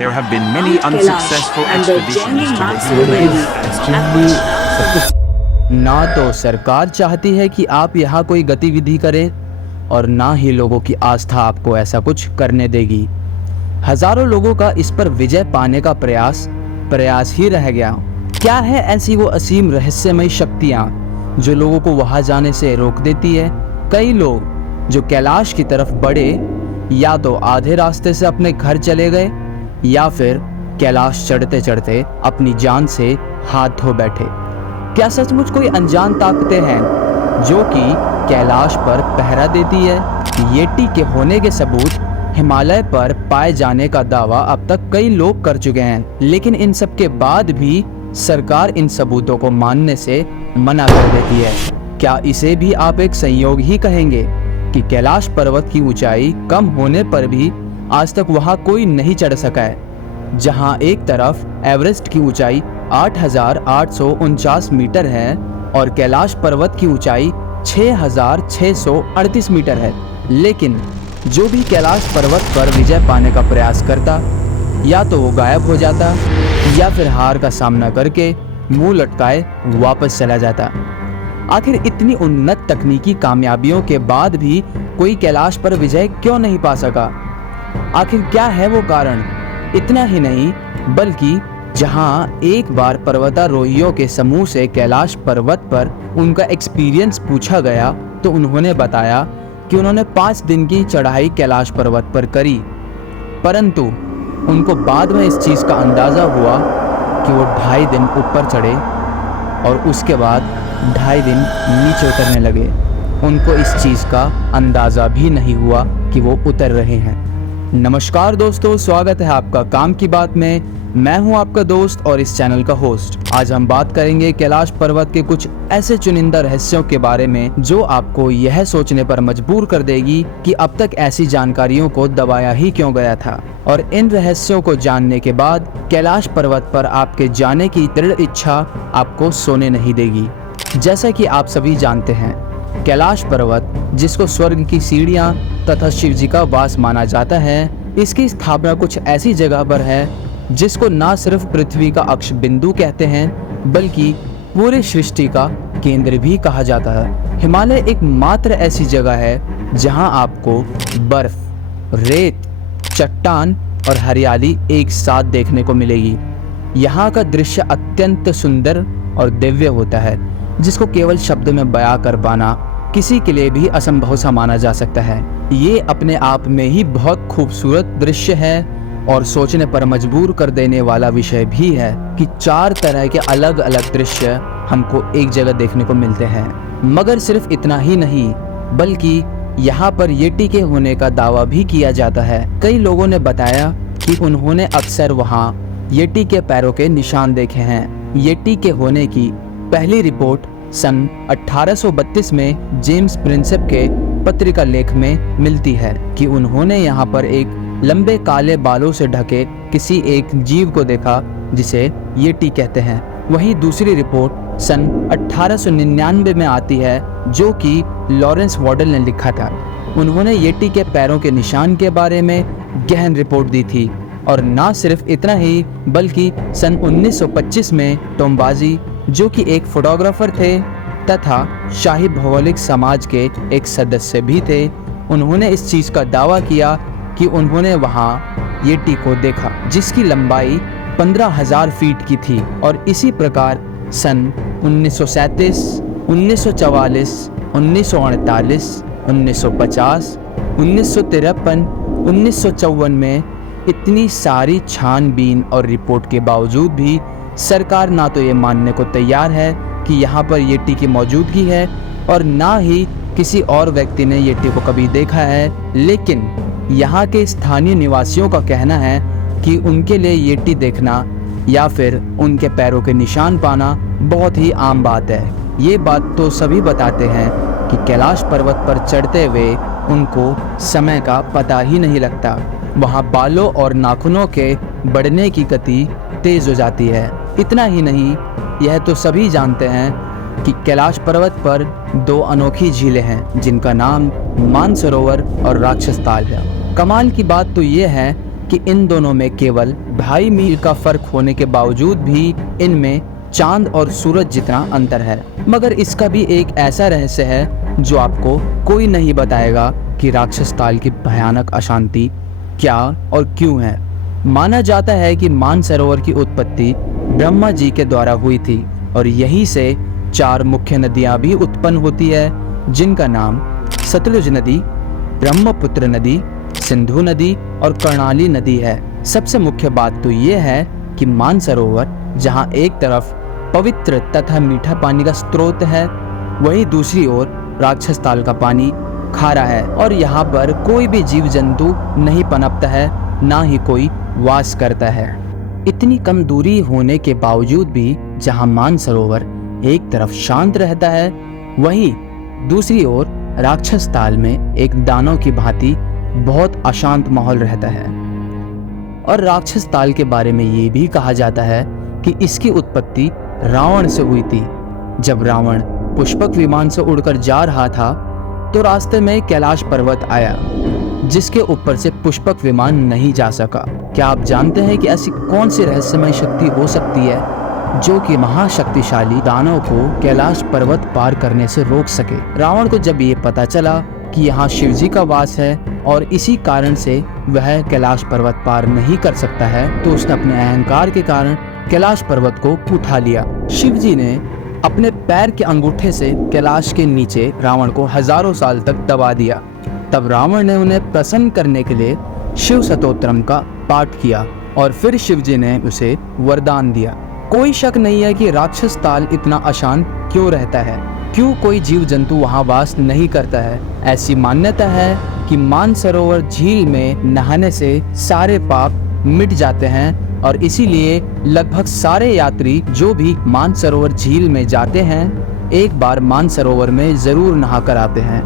There have been many unsuccessful expeditions to the ना तो सरकार चाहती है कि आप यहाँ कोई गतिविधि करें और ना ही लोगों की आस्था आपको ऐसा कुछ करने देगी। हजारों लोगों का इस पर विजय पाने का प्रयास ही रह गया। क्या है ऐसी वो असीम रहस्यमयी शक्तियाँ जो लोगों को वहां जाने से रोक देती है? कई लोग जो कैलाश की तरफ बढ़े या तो आधे रास्ते से अपने घर चले गए या फिर कैलाश चढ़ते चढ़ते अपनी जान से हाथ धो बैठे। क्या सचमुच कोई अनजान ताकतें हैं जो कि कैलाश पर पहरा देती है? येटी के होने के सबूत हिमालय पर पाए जाने का दावा अब तक कई लोग कर चुके हैं, लेकिन इन सब के बाद भी सरकार इन सबूतों को मानने से मना कर देती है। क्या इसे भी आप एक संयोग ही कहेंगे कि कैलाश पर्वत की ऊंचाई कम होने पर भी आज तक वहां कोई नहीं चढ़ सका है, जहां एक तरफ एवरेस्ट की ऊंचाई 8,849 मीटर है और कैलाश पर्वत की ऊंचाई 6,638 मीटर है। लेकिन जो भी कैलाश पर्वत पर विजय पाने का प्रयास करता या तो वो गायब हो जाता या फिर हार का सामना करके मुंह लटकाए वापस चला जाता। आखिर इतनी उन्नत तकनीकी कामयाबियों के बाद भी कोई कैलाश पर विजय क्यों नहीं पा सका? आखिर क्या है वो कारण? इतना ही नहीं बल्कि जहां एक बार पर्वतारोहियों के समूह से कैलाश पर्वत पर उनका एक्सपीरियंस पूछा गया तो उन्होंने बताया कि उन्होंने 5 दिन की चढ़ाई कैलाश पर्वत पर करी, परंतु उनको बाद में इस चीज़ का अंदाज़ा हुआ कि वो 2.5 दिन ऊपर चढ़े और उसके बाद 2.5 दिन नीचे उतरने लगे। उनको इस चीज़ का अंदाज़ा भी नहीं हुआ कि वो उतर रहे हैं। नमस्कार दोस्तों, स्वागत है आपका काम की बात में। मैं हूं आपका दोस्त और इस चैनल का होस्ट। आज हम बात करेंगे कैलाश पर्वत के कुछ ऐसे चुनिंदा रहस्यों के बारे में जो आपको यह सोचने पर मजबूर कर देगी कि अब तक ऐसी जानकारियों को दबाया ही क्यों गया था। और इन रहस्यों को जानने के बाद कैलाश पर्वत पर आपके जाने की दृढ़ इच्छा आपको सोने नहीं देगी। जैसा कि आप सभी जानते हैं, कैलाश पर्वत जिसको स्वर्ग की सीढ़ियां तथा शिव जी का वास माना जाता है, इसकी स्थापना कुछ ऐसी जगह पर है जिसको ना सिर्फ पृथ्वी का अक्ष बिंदु कहते हैं बल्कि पूरी सृष्टि का केंद्र भी कहा जाता है। हिमालय एक मात्र ऐसी जगह है जहां आपको बर्फ, रेत, चट्टान और हरियाली एक साथ देखने को मिलेगी। यहाँ का दृश्य अत्यंत सुंदर और दिव्य होता है जिसको केवल शब्द में बयां कर पाना किसी के लिए भी असंभव सा माना जा सकता है। ये अपने आप में ही बहुत खूबसूरत दृश्य है और सोचने पर मजबूर कर देने वाला विषय भी है कि 4 तरह के अलग अलग दृश्य हमको एक जगह देखने को मिलते हैं। मगर सिर्फ इतना ही नहीं बल्कि यहाँ पर येटी के होने का दावा भी किया जाता है। कई लोगों ने बताया कि उन्होंने अक्सर वहाँ येटी के पैरों के निशान देखे हैं। येटी के होने की पहली रिपोर्ट सन 1832 में जेम्स प्रिंसेप के पत्रिका लेख में मिलती है कि उन्होंने यहाँ पर एक लंबे काले बालों से ढके किसी एक जीव को देखा जिसे येटी कहते हैं। वहीं दूसरी रिपोर्ट सन 1899 में आती है जो कि लॉरेंस वॉडल ने लिखा था। उन्होंने येटी के पैरों के निशान के बारे में गहन रिपोर्ट दी थी। और ना सिर्फ इतना ही बल्कि सन 1925 में टोम्बाजी जो कि एक फोटोग्राफर थे तथा शाही भौगोलिक समाज के एक सदस्य भी थे, उन्होंने इस चीज़ का दावा किया कि उन्होंने वहाँ येटी को देखा जिसकी लंबाई 15,000 फीट की थी। और इसी प्रकार सन 1937, 1944, 1948, 1950, 1953, 1954 में इतनी सारी छानबीन और रिपोर्ट के बावजूद भी सरकार ना तो ये मानने को तैयार है कि यहाँ पर येटी की मौजूदगी है और ना ही किसी और व्यक्ति ने येटी को कभी देखा है। लेकिन यहाँ के स्थानीय निवासियों का कहना है कि उनके लिए येटी देखना या फिर उनके पैरों के निशान पाना बहुत ही आम बात है। ये बात तो सभी बताते हैं कि कैलाश पर्वत पर चढ़ते हुए उनको समय का पता ही नहीं लगता। वहाँ बालों और नाखूनों के बढ़ने की गति तेज हो जाती है। इतना ही नहीं, यह तो सभी जानते हैं कि कैलाश पर्वत पर 2 अनोखी झीलें हैं जिनका नाम मानसरोवर और राक्षस ताल है। कमाल की बात तो ये है कि इन दोनों में केवल 2.5 मील का फर्क होने के बावजूद भी इनमें चांद और सूरज जितना अंतर है। मगर इसका भी एक ऐसा रहस्य है जो आपको कोई नहीं बताएगा कि राक्षस ताल की भयानक अशांति क्या और क्यों है। माना जाता है कि मानसरोवर की उत्पत्ति ब्रह्मा जी के द्वारा हुई थी और यहीं से 4 मुख्य नदियां भी उत्पन्न होती है, जिनका नाम सतलुज नदी, ब्रह्मपुत्र नदी, सिंधु नदी और कर्णाली नदी है। सबसे मुख्य बात तो ये है कि मानसरोवर जहां एक तरफ पवित्र तथा मीठा पानी का स्रोत है, वहीं दूसरी ओर राक्षस ताल का पानी खारा है और यहाँ पर कोई भी जीव जंतु नहीं पनपता है, ना ही कोई वास करता है। इतनी कम दूरी होने के बावजूद भी जहाँ मानसरोवर एक तरफ शांत रहता है, वहीं दूसरी ओर राक्षस ताल में एक दानव की भांति बहुत अशांत माहौल रहता है। और राक्षस ताल के बारे में ये भी कहा जाता है कि इसकी उत्पत्ति रावण से हुई थी। जब रावण पुष्पक विमान से उड़कर जा रहा था तो रास्ते में कैलाश पर्वत आया, जिसके ऊपर से पुष्पक विमान नहीं जा सका। क्या आप जानते हैं कि ऐसी कौन सी रहस्यमय शक्ति हो सकती है जो कि महाशक्तिशाली दानव को कैलाश पर्वत पार करने से रोक सके? रावण को जब ये पता चला कि यहाँ शिव जी का वास है और इसी कारण से वह कैलाश पर्वत पार नहीं कर सकता है, तो उसने अपने अहंकार के कारण कैलाश पर्वत को उठा लिया। शिव जी ने अपने पैर के अंगूठे से कैलाश के नीचे रावण को हजारों साल तक दबा दिया। तब रावण ने उन्हें प्रसन्न करने के लिए शिव स्तोत्रम का पाठ किया और फिर शिव जी ने उसे वरदान दिया। कोई शक नहीं है कि राक्षस ताल इतना अशांत क्यों रहता है, क्यों कोई जीव जंतु वहां वास नहीं करता है। ऐसी मान्यता है कि मानसरोवर झील में नहाने से सारे पाप मिट जाते हैं और इसीलिए लगभग सारे यात्री जो भी मानसरोवर झील में जाते हैं, एक बार मानसरोवर में जरूर नहा कर आते हैं।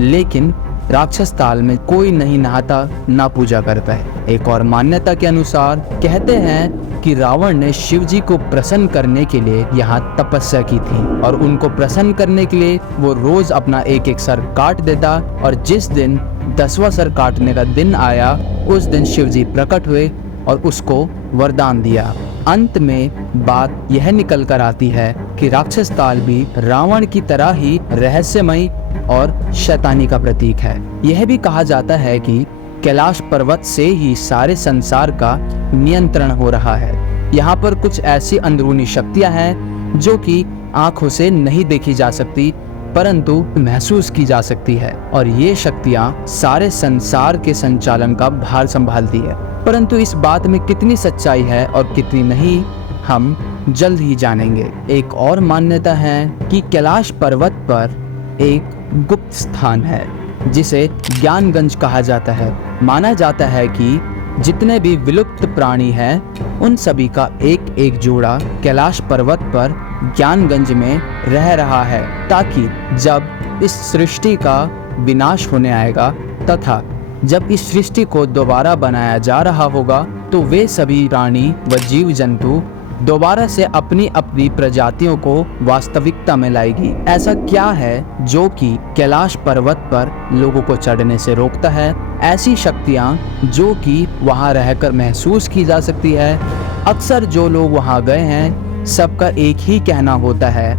लेकिन राक्षस ताल में कोई नहीं नहाता, ना पूजा करता है। एक और मान्यता के अनुसार कहते हैं कि रावण ने शिव जी को प्रसन्न करने के लिए यहाँ तपस्या की थी और उनको प्रसन्न करने के लिए वो रोज अपना एक एक सर काट देता और जिस दिन 10वां सर काटने का दिन आया, उस दिन शिव जी प्रकट हुए और उसको वरदान दिया। अंत में बात यह निकल कर आती है कि राक्षस ताल भी रावण की तरह ही रहस्यमयी और शैतानी का प्रतीक है। यह भी कहा जाता है कि कैलाश पर्वत से ही सारे संसार का नियंत्रण हो रहा है। यहाँ पर कुछ ऐसी अंदरूनी शक्तियाँ हैं जो कि आंखों से नहीं देखी जा सकती, परंतु महसूस की जा सकती है और ये शक्तियाँ सारे संसार के संचालन का भार संभालती है। परंतु इस बात में कितनी सच्चाई है और कितनी नहीं, हम जल्द ही जानेंगे। एक और मान्यता है कि कैलाश पर्वत पर एक गुप्त स्थान है जिसे ज्ञानगंज कहा जाता है। माना जाता है कि जितने भी विलुप्त प्राणी हैं, उन सभी का एक एक जोड़ा कैलाश पर्वत पर ज्ञानगंज में रह रहा है, ताकि जब इस सृष्टि का विनाश होने आएगा तथा जब इस सृष्टि को दोबारा बनाया जा रहा होगा, तो वे सभी प्राणी व जीव जंतु दोबारा से अपनी अपनी प्रजातियों को वास्तविकता में लाएगी। ऐसा क्या है जो कि कैलाश पर्वत पर लोगों को चढ़ने से रोकता है? ऐसी शक्तियाँ जो कि वहाँ रहकर महसूस की जा सकती है। अक्सर जो लोग वहाँ गए हैं, सबका एक ही कहना होता है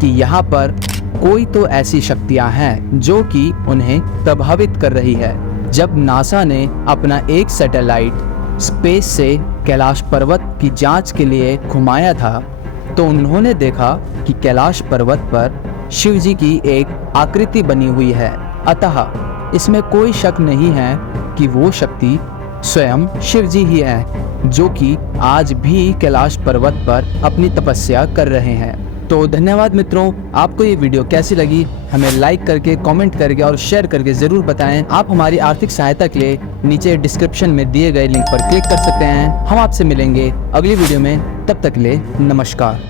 कि यहाँ पर कोई तो ऐसी शक्तियाँ हैं जो कि उन्हें प्रभावित कर रही है। जब नासा ने अपना एक सैटेलाइट स्पेस से कैलाश पर्वत की जांच के लिए घुमाया था, तो उन्होंने देखा कि कैलाश पर्वत पर शिव जी की एक आकृति बनी हुई है। अतः इसमें कोई शक नहीं है कि वो शक्ति स्वयं शिव जी ही है, जो कि आज भी कैलाश पर्वत पर अपनी तपस्या कर रहे हैं। तो धन्यवाद मित्रों, आपको ये वीडियो कैसी लगी हमें लाइक करके, कमेंट करके और शेयर करके ज़रूर बताएं। आप हमारी आर्थिक सहायता के लिए नीचे डिस्क्रिप्शन में दिए गए लिंक पर क्लिक कर सकते हैं। हम आपसे मिलेंगे अगली वीडियो में, तब तक के लिए नमस्कार।